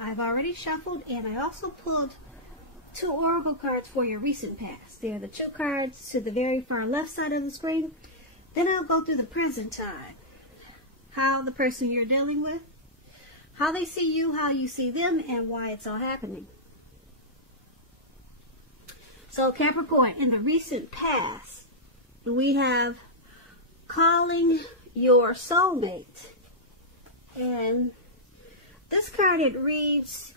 I've already shuffled, and I also pulled 2 oracle cards for your recent past. They're the 2 cards to the very far left side of the screen. Then I'll go through the present time. How the person you're dealing with, how they see you, how you see them, and why it's all happening. So Capricorn, in the recent past, we have calling your soulmate. And this card, it reads,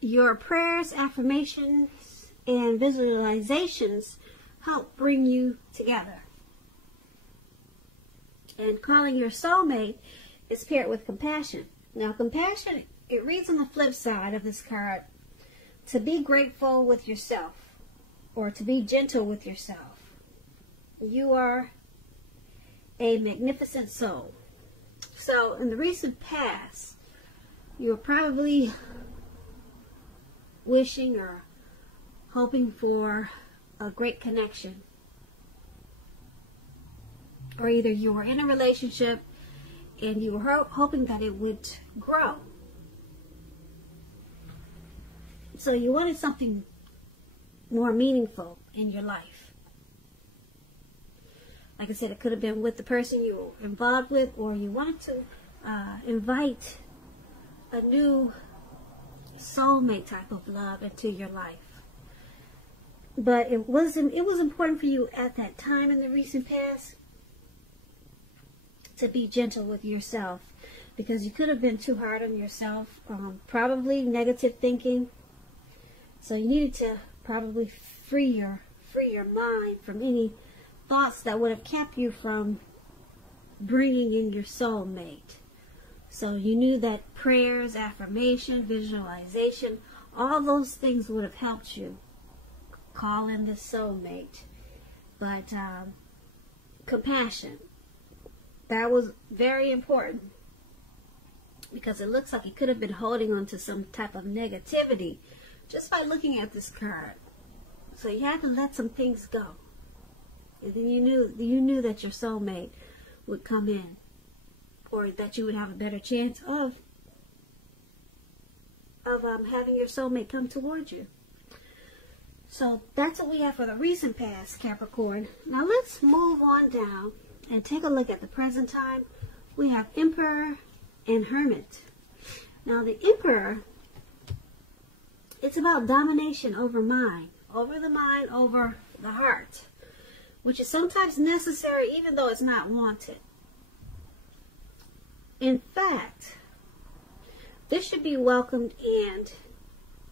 your prayers, affirmations, and visualizations help bring you together. And calling your soulmate is paired with compassion. Now, compassion, it reads on the flip side of this card, to be grateful with yourself, or to be gentle with yourself. You are a magnificent soul. So, in the recent past, you were probably wishing or hoping for a great connection. Or either you were in a relationship and you were hoping that it would grow. So you wanted something more meaningful in your life. Like I said, it could have been with the person you were involved with, or you wanted to invite a new soulmate type of love into your life. But it was important for you at that time in the recent past to be gentle with yourself, because you could have been too hard on yourself, probably negative thinking. So you needed to probably free your mind from any thoughts that would have kept you from bringing in your soulmate. So you knew that prayers, affirmation, visualization, all those things would have helped you call in the soulmate. But compassion, that was very important, because it looks like you could have been holding on to some type of negativity just by looking at this card. So you had to let some things go. And then you knew that your soulmate would come in, or that you would have a better chance of having your soulmate come towards you. So that's what we have for the recent past, Capricorn. Now let's move on down and take a look at the present time. We have Emperor and Hermit. Now the Emperor, it's about domination over mind, over the heart, which is sometimes necessary even though it's not wanted. In fact, this should be welcomed, and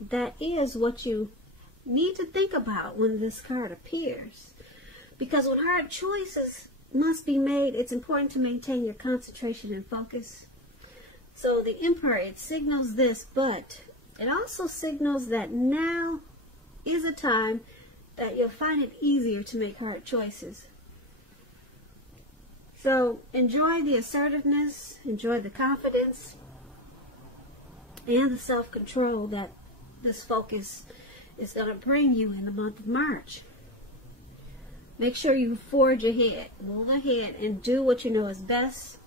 that is what you need to think about when this card appears. Because when hard choices must be made, it's important to maintain your concentration and focus. So the Emperor, it signals this, but it also signals that now is a time that you'll find it easier to make hard choices. So enjoy the assertiveness, enjoy the confidence, and the self-control that this focus is going to bring you in the month of March. Make sure you forge ahead, move ahead, and do what you know is best.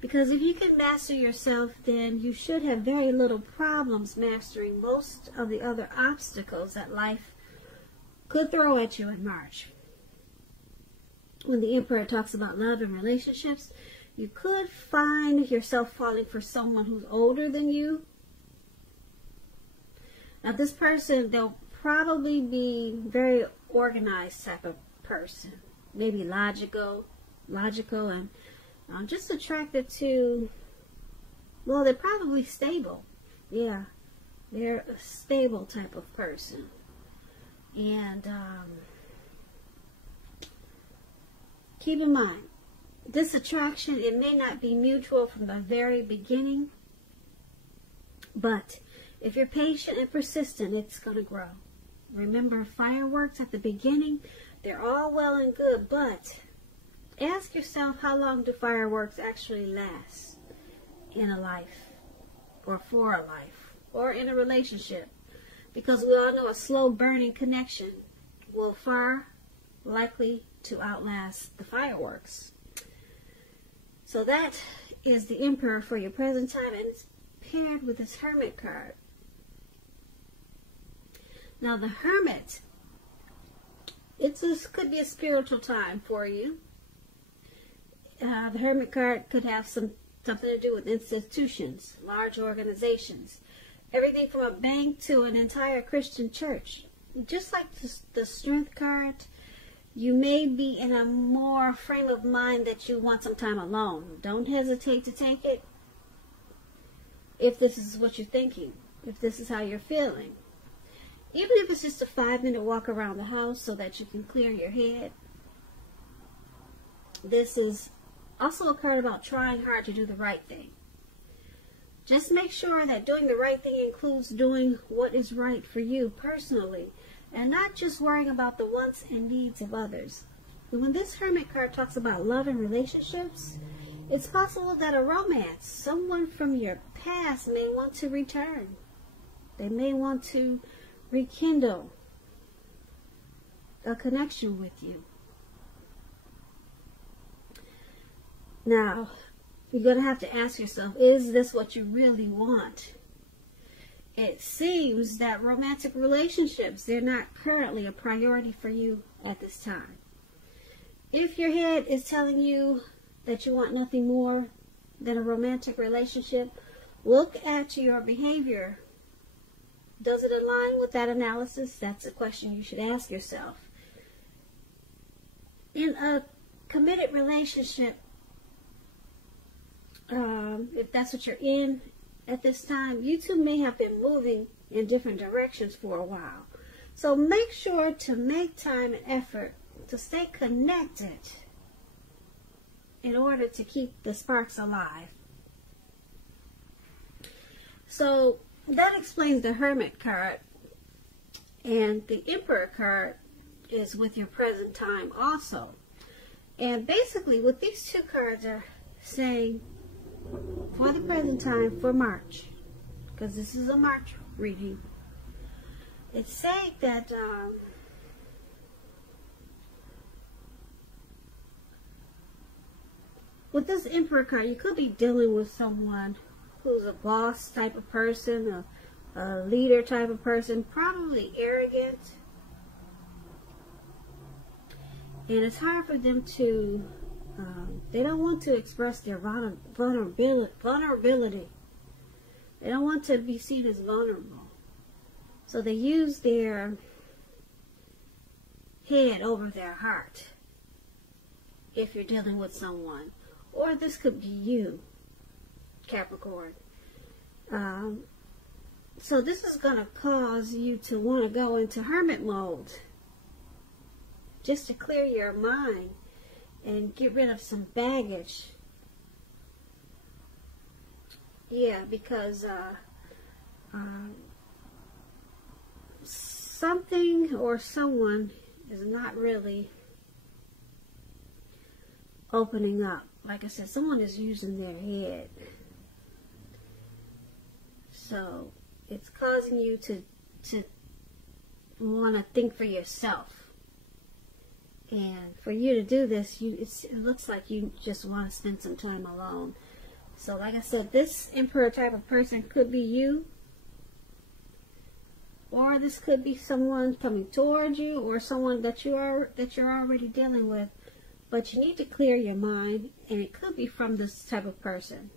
Because if you can master yourself, then you should have very little problems mastering most of the other obstacles that life could throw at you in March. When the Emperor talks about love and relationships, you could find yourself falling for someone who's older than you. Now this person, they'll probably be very organized type of person. Maybe logical and I'm just attracted to, well, they're probably stable. Yeah, they're a stable type of person. And keep in mind, this attraction, it may not be mutual from the very beginning, but if you're patient and persistent, it's going to grow. Remember, fireworks at the beginning, they're all well and good, but ask yourself, how long do fireworks actually last in a life, or for a life, or in a relationship? Because we all know a slow burning connection will far likely to outlast the fireworks. So that is the Emperor for your present time, and it's paired with this Hermit card. Now the Hermit, could be a spiritual time for you. The Hermit card could have something to do with institutions, large organizations, everything from a bank to an entire Christian church. Just like the Strength card, you may be in a more frame of mind that you want some time alone. Don't hesitate to take it if this is what you're thinking, if this is how you're feeling. Even if it's just a 5-minute walk around the house so that you can clear your head. This is also a card about trying hard to do the right thing. Just make sure that doing the right thing includes doing what is right for you personally, and not just worrying about the wants and needs of others. And when this Hermit card talks about love and relationships, it's possible that a romance, someone from your past may want to return. They may want to rekindle a connection with you. Now, you're going to have to ask yourself, is this what you really want? It seems that romantic relationships, they're not currently a priority for you at this time. If your head is telling you that you want nothing more than a romantic relationship, look at your behavior. Does it align with that analysis? That's a question you should ask yourself. In a committed relationship, if that's what you're in at this time, you two may have been moving in different directions for a while. So make sure to make time and effort to stay connected in order to keep the sparks alive. So that explains the Hermit card. And the Emperor card is with your present time also. And basically what these two cards are saying for the present time for March, because this is a March reading, it's saying that with this Emperor card, you could be dealing with someone who's a boss type of person, a leader type of person, probably arrogant. And it's hard for them to, they don't want to express their vulnerability. They don't want to be seen as vulnerable. So they use their head over their heart if you're dealing with someone. Or this could be you, Capricorn. So this is going to cause you to want to go into hermit mode, just to clear your mind and get rid of some baggage. Yeah, because something or someone is not really opening up. Like I said, someone is using their head. So it's causing you to want to think for yourself. And for you to do this, it looks like you just want to spend some time alone. So like I said, this Emperor type of person could be you. Or this could be someone coming towards you, or someone that you're already dealing with. But you need to clear your mind, and it could be from this type of person.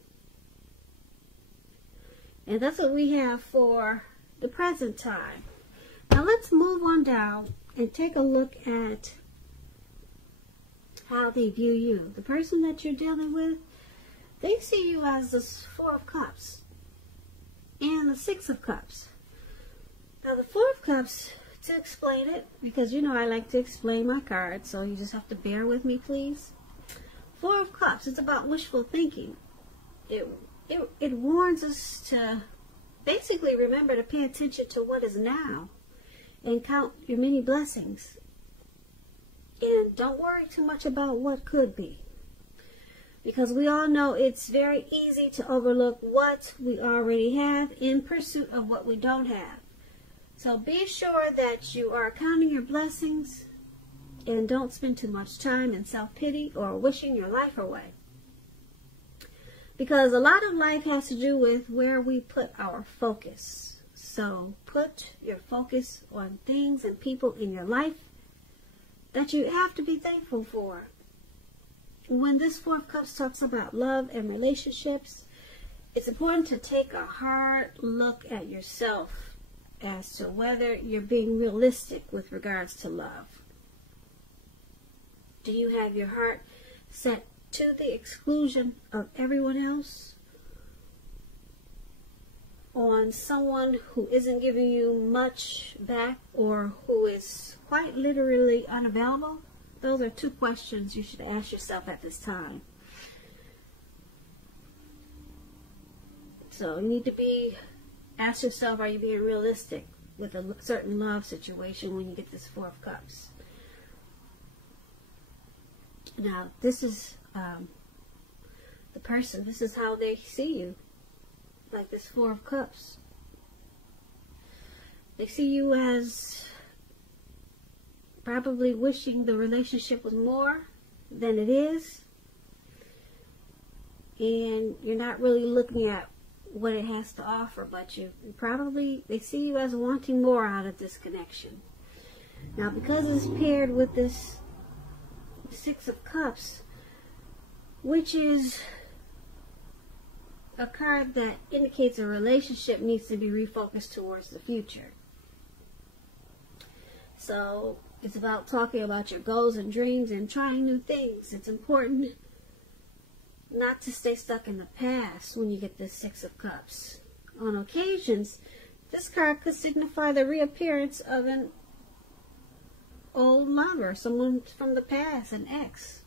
And that's what we have for the present time. Now let's move on down and take a look at how they view you. The person that you're dealing with, they see you as the Four of Cups and the Six of Cups. Now the Four of Cups, to explain it, because you know I like to explain my cards, so you just have to bear with me, please. Four of Cups, it's about wishful thinking. It warns us to basically remember to pay attention to what is now and count your many blessings. And don't worry too much about what could be. Because we all know it's very easy to overlook what we already have in pursuit of what we don't have. So be sure that you are counting your blessings and don't spend too much time in self-pity or wishing your life away. Because a lot of life has to do with where we put our focus. So put your focus on things and people in your life that you have to be thankful for. When this Four of Cups talks about love and relationships, it's important to take a hard look at yourself as to whether you're being realistic with regards to love. Do you have your heart set to the exclusion of everyone else? On someone who isn't giving you much back or who is quite literally unavailable? Those are two questions you should ask yourself at this time. So you need to ask yourself, are you being realistic with a certain love situation when you get this Four of Cups? Now, this is the person, this is how they see you, like this Four of Cups. They see you as probably wishing the relationship was more than it is, and you're not really looking at what it has to offer, but they see you as wanting more out of this connection. Now, because it's paired with this Six of Cups, which is a card that indicates a relationship needs to be refocused towards the future. So it's about talking about your goals and dreams and trying new things. It's important not to stay stuck in the past when you get this Six of Cups. On occasions, this card could signify the reappearance of an old lover, someone from the past, an ex.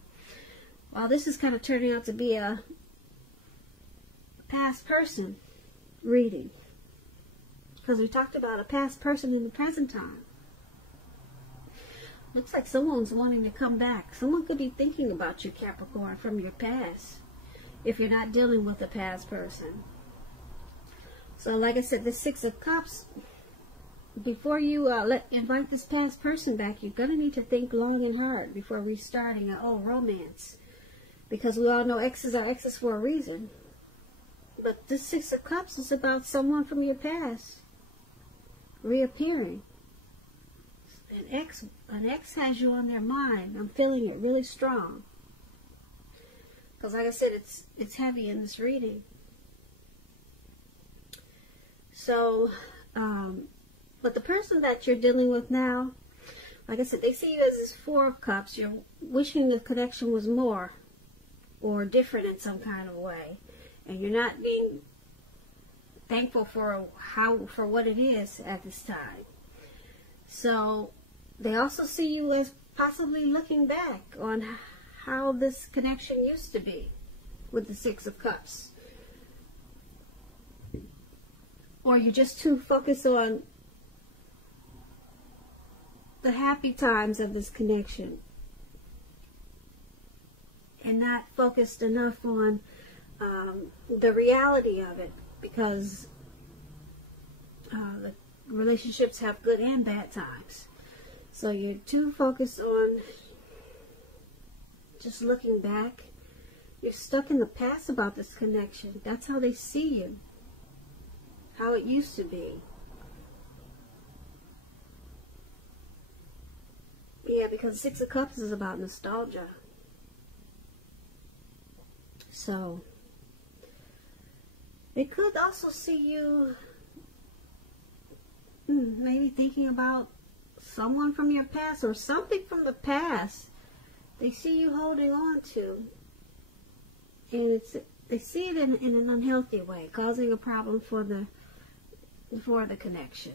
While this is kind of turning out to be a past person reading, because we talked about a past person in the present time. Looks like someone's wanting to come back. Someone could be thinking about you, Capricorn, from your past, if you're not dealing with a past person. So like I said, the Six of Cups, before you invite this past person back, you're going to need to think long and hard before restarting an old romance. Because we all know exes are exes for a reason. But this Six of Cups is about someone from your past reappearing. An ex has you on their mind. I'm feeling it really strong. Because like I said, it's heavy in this reading. So, but the person that you're dealing with now, like I said, they see you as this Four of Cups. You're wishing the connection was more or different in some kind of way. And you're not being thankful for what it is at this time. So they also see you as possibly looking back on how this connection used to be with the Six of Cups. Or you're just too focused on the happy times of this connection and not focused enough on the reality of it, because the relationships have good and bad times. So you're too focused on just looking back. You're stuck in the past about this connection. That's how they see you, how it used to be. Yeah, because Six of Cups is about nostalgia. So they could also see you maybe thinking about someone from your past or something from the past. They see you holding on to, and they see it in an unhealthy way, causing a problem for the connection.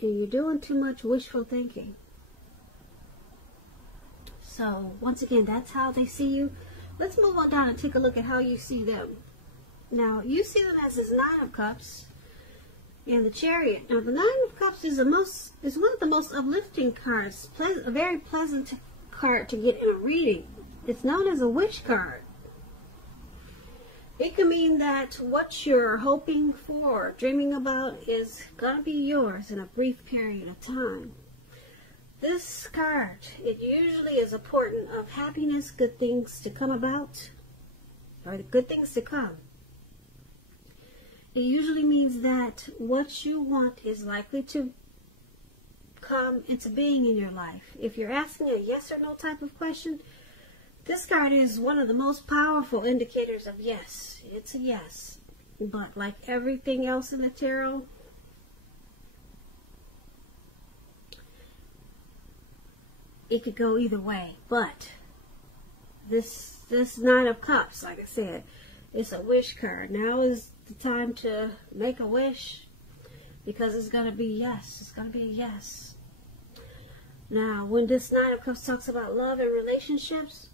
And you're doing too much wishful thinking. So once again, that's how they see you. Let's move on down and take a look at how you see them. Now, you see them as this Nine of Cups and the Chariot. Now, the Nine of Cups is one of the most uplifting cards, a very pleasant card to get in a reading. It's known as a wish card. It can mean that what you're hoping for, dreaming about, is going to be yours in a brief period of time. This card, it usually is a portent of happiness, good things to come about, or the good things to come. It usually means that what you want is likely to come into being in your life. If you're asking a yes or no type of question, this card is one of the most powerful indicators of yes. It's a yes. But like everything else in the tarot, it could go either way. But this Nine of Cups, like I said, it's a wish card. Now is the time to make a wish, because it's going to be yes. It's going to be a yes. Now, when this Nine of Cups talks about love and relationships,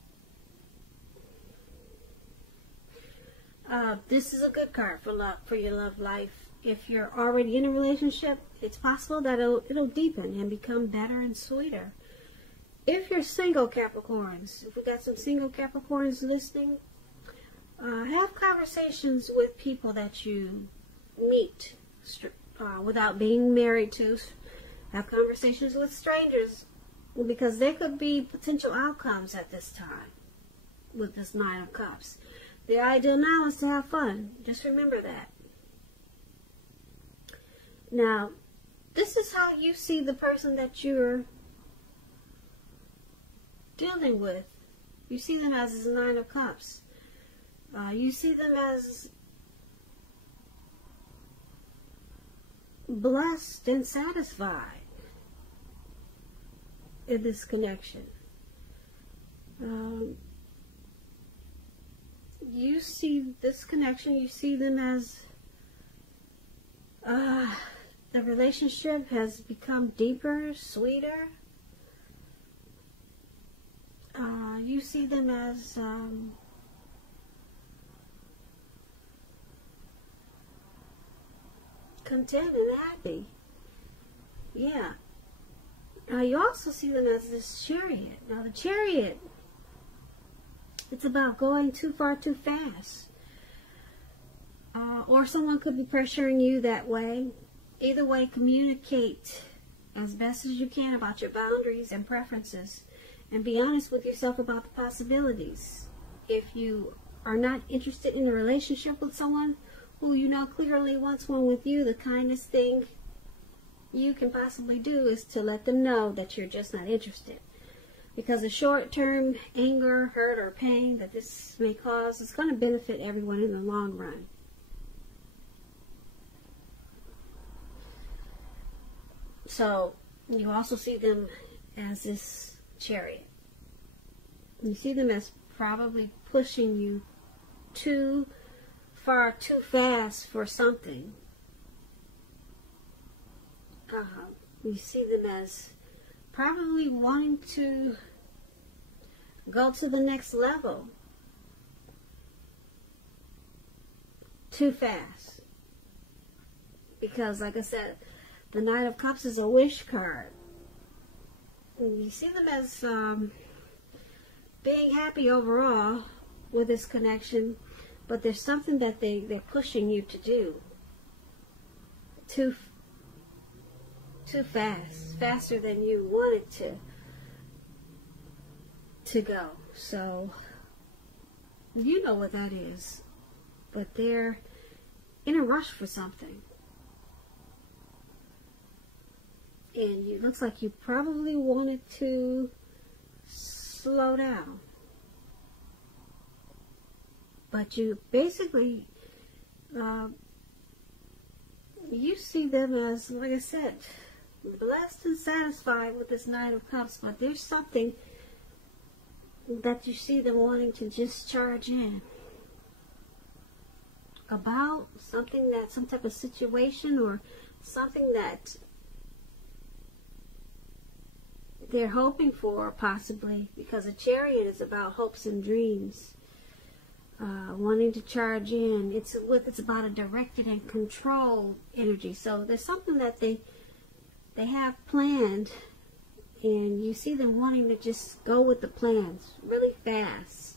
this is a good card for love, for your love life. If you're already in a relationship, it's possible that it'll deepen and become better and sweeter. If you're single Capricorns, if we got some single Capricorns listening, have conversations with people that you meet without being married to. Have conversations with strangers, because there could be potential outcomes at this time with this Nine of Cups. The ideal now is to have fun. Just remember that. Now, this is how you see the person that you're dealing with. You see them as the Nine of Cups. You see them as blessed and satisfied in this connection. You see this connection, you see them as the relationship has become deeper, sweeter. You see them as content and happy. Yeah. You also see them as this Chariot. Now the Chariot, it's about going too far too fast. Or someone could be pressuring you that way. Either way, communicate as best as you can about your boundaries and preferences. And be honest with yourself about the possibilities. If you are not interested in a relationship with someone who you know clearly wants one with you, the kindest thing you can possibly do is to let them know that you're just not interested. Because the short-term anger, hurt, or pain that this may cause is going to benefit everyone in the long run. So, you also see them as this Chariot. You see them as probably pushing you too far, too fast for something. You see them as probably wanting to go to the next level too fast. Because, like I said, the Knight of Cups is a wish card. And you see them as being happy overall with this connection, but there's something that they're pushing you to do too fast, faster than you wanted to go. So you know what that is, but they're in a rush for something. And it looks like you probably wanted to slow down. But you basically, you see them as, like I said, blessed and satisfied with this Nine of Cups. But there's something that you see them wanting to just charge in about, something that, some type of situation or something that they're hoping for, possibly, because a Chariot is about hopes and dreams, wanting to charge in. It's about a directed and controlled energy. So there's something that they have planned, and you see them wanting to just go with the plans really fast,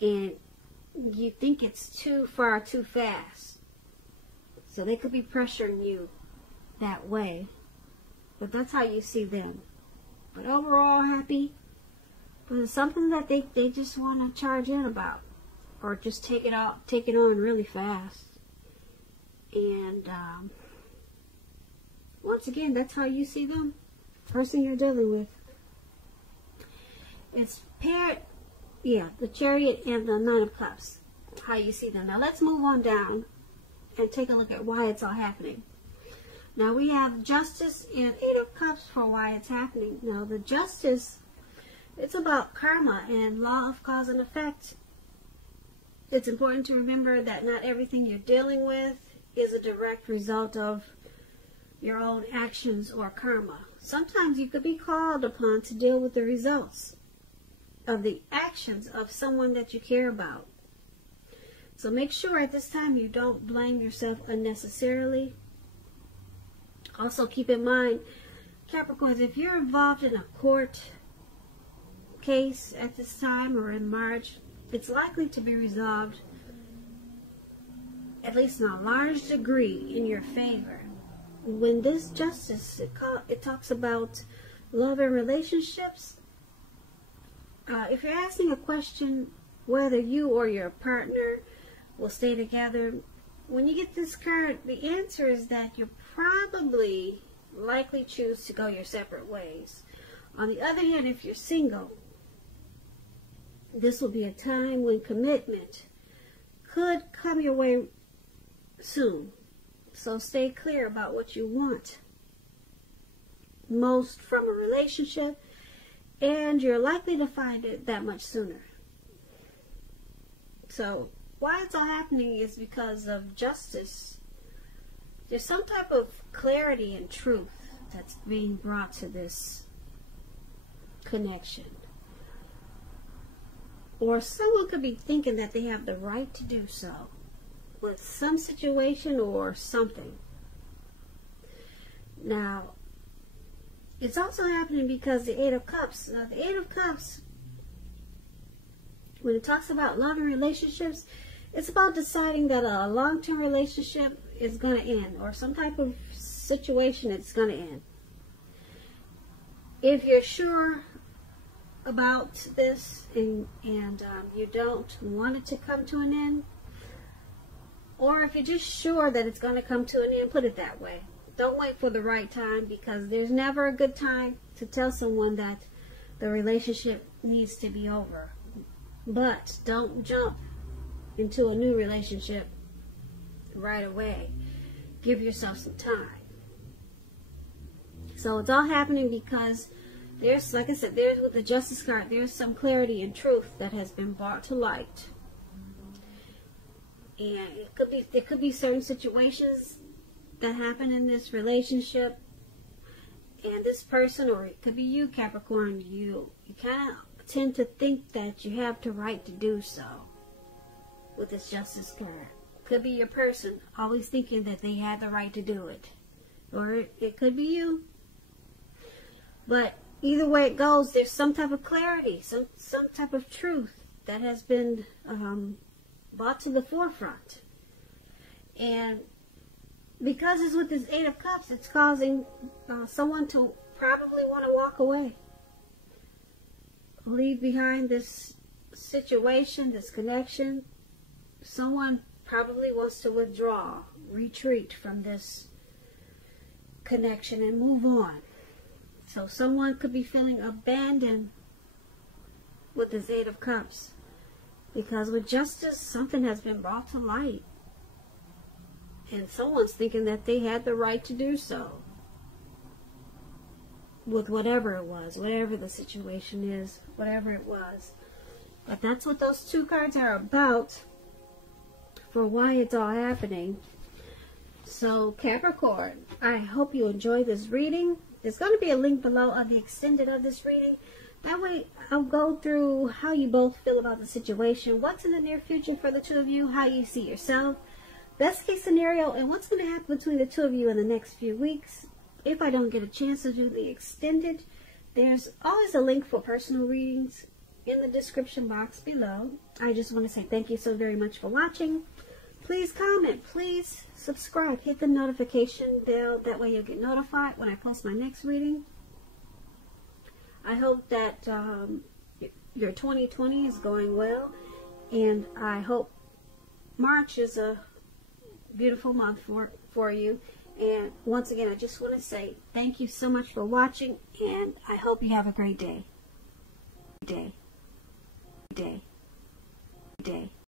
and you think it's too far, too fast. So they could be pressuring you that way, but that's how you see them. But overall happy, but it's something that they just want to charge in about. or just take it on really fast. And once again, that's how you see them, person you're dealing with. It's paired, yeah, the Chariot and the Nine of Cups, how you see them. Now let's move on down and take a look at why it's all happening. Now we have Justice and Eight of Cups for why it's happening. Now the Justice, it's about karma and law of cause and effect. It's important to remember that not everything you're dealing with is a direct result of your own actions or karma. Sometimes you could be called upon to deal with the results of the actions of someone that you care about. So make sure at this time you don't blame yourself unnecessarily. Also keep in mind, Capricorns, if you're involved in a court case at this time or in March, it's likely to be resolved, at least in a large degree, in your favor. When this Justice, it talks about love and relationships. If you're asking a question whether you or your partner will stay together, when you get this card, the answer is that you probably likely choose to go your separate ways. On the other hand, if you're single, this will be a time when commitment could come your way soon. So stay clear about what you want most from a relationship, and you're likely to find it that much sooner. So why it's all happening is because of Justice. There's some type of clarity and truth that's being brought to this connection. Or someone could be thinking that they have the right to do so with some situation or something. Now, it's also happening because the Eight of Cups. Now, the Eight of Cups, when it talks about love and relationships, it's about deciding that a long-term relationship is going to end, or some type of situation it's going to end. If you're sure about this and you don't want it to come to an end, or if you're just sure that it's going to come to an end, put it that way. Don't wait for the right time, because there's never a good time to tell someone that the relationship needs to be over. But don't jump into a new relationship right away. Give yourself some time. So it's all happening because there's, like I said, there's with the Justice card, there's some clarity and truth that has been brought to light. And there could be certain situations that happen in this relationship, and this person, or it could be you, Capricorn, you kind of tend to think that you have the right to do so with this Justice card. Could be your person always thinking that they had the right to do it, or it could be you. But either way it goes, there's some type of clarity, some type of truth that has been brought to the forefront. And because it's with this Eight of Cups, it's causing someone to probably want to walk away. Leave behind this situation, this connection. Someone probably wants to withdraw, retreat from this connection and move on. So someone could be feeling abandoned with this Eight of Cups. Because with Justice, something has been brought to light. And someone's thinking that they had the right to do so. With whatever it was, whatever the situation is, whatever it was. But that's what those two cards are about, for why it's all happening. So Capricorn, I hope you enjoy this reading. There's going to be a link below of the extended of this reading. That way I'll go through how you both feel about the situation, what's in the near future for the two of you, how you see yourself, best case scenario, and what's going to happen between the two of you in the next few weeks. If I don't get a chance to do the extended, there's always a link for personal readings in the description box below. I just want to say thank you so very much for watching. Please comment, please subscribe, hit the notification bell, that way you'll get notified when I post my next reading. I hope that your 2020 is going well, And I hope March is a beautiful month for you. And once again, I just want to say thank you so much for watching, and I hope you have a great day.